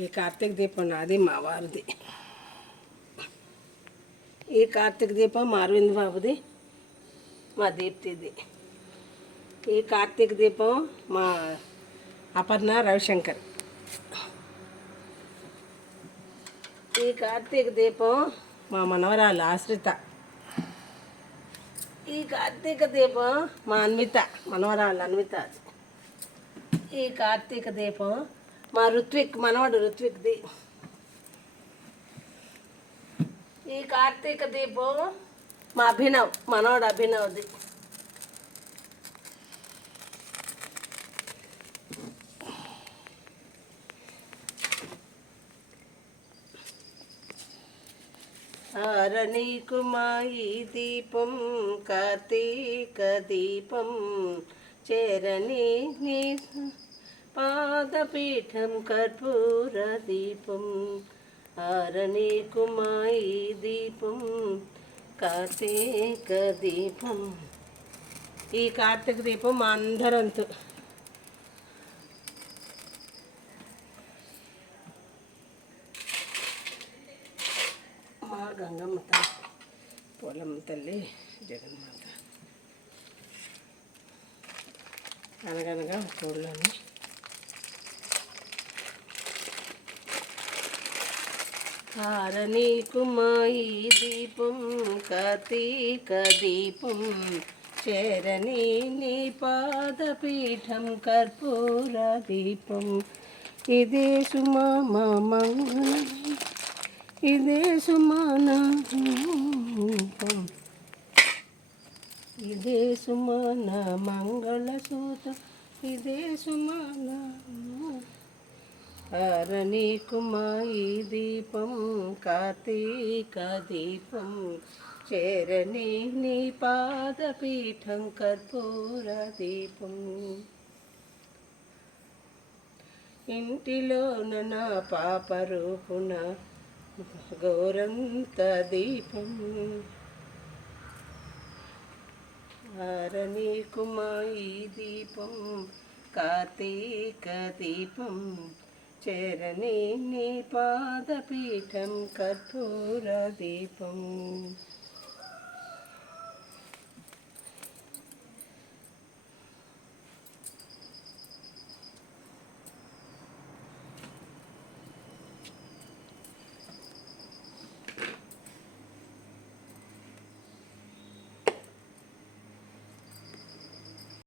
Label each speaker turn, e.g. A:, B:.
A: ఈ కార్తీక దీపం నాది మా వారిది. ఈ కార్తీక దీపం మా అరవింద్ బాబుది మా దీప్తిది. ఈ కార్తీక దీపం మా అపర్ణ రవిశంకర్. ఈ కార్తీక దీపం మా మనవరాలు ఆశ్రిత. ఈ కార్తీక దీపం మా అన్విత మనవరాలు అన్విత ఈ కార్తీక దీపం మా ఋత్విక్ మనవడు ఋత్విక్ది. ఈ కార్తీక దీపం మా అభినవ్ మనవడు అభినవ్ది. ఆరణీకుమాయి దీపం కార్తీక దీపం చేరణి నీ పాదపీఠం కర్పూర దీపం. ఆరణీకుమాయి దీపం కార్తీక దీపం. ఈ కార్తీక దీపం అందరంతో అందరంతు మా గంగమ్మ తల్లి పొలం తల్లి జగన్మాత. అనగనగా ఊళ్ళోని హారని కుమాయి దీపం కతీక దీపం చేరని నీ పాదపీఠం కర్పూర దీపం. ఇదే సుమా మా మంగళం ఇదే సుమాన. రూపం. ఇదే సుమాన మంగళసూత్రం ఇదే సుమాన. హరణి కుమాయి దీపం కార్తీక దీపం. చేరణి నీ పాదపీఠం కర్పూర దీపం. ఇంటిలోన నా పాప రూపున గౌరంత దీపం. ఆరణి కుమాయి దీపం కార్తీక దీపం. చరణి నీ పాదపీఠం కర్పూర దీపం.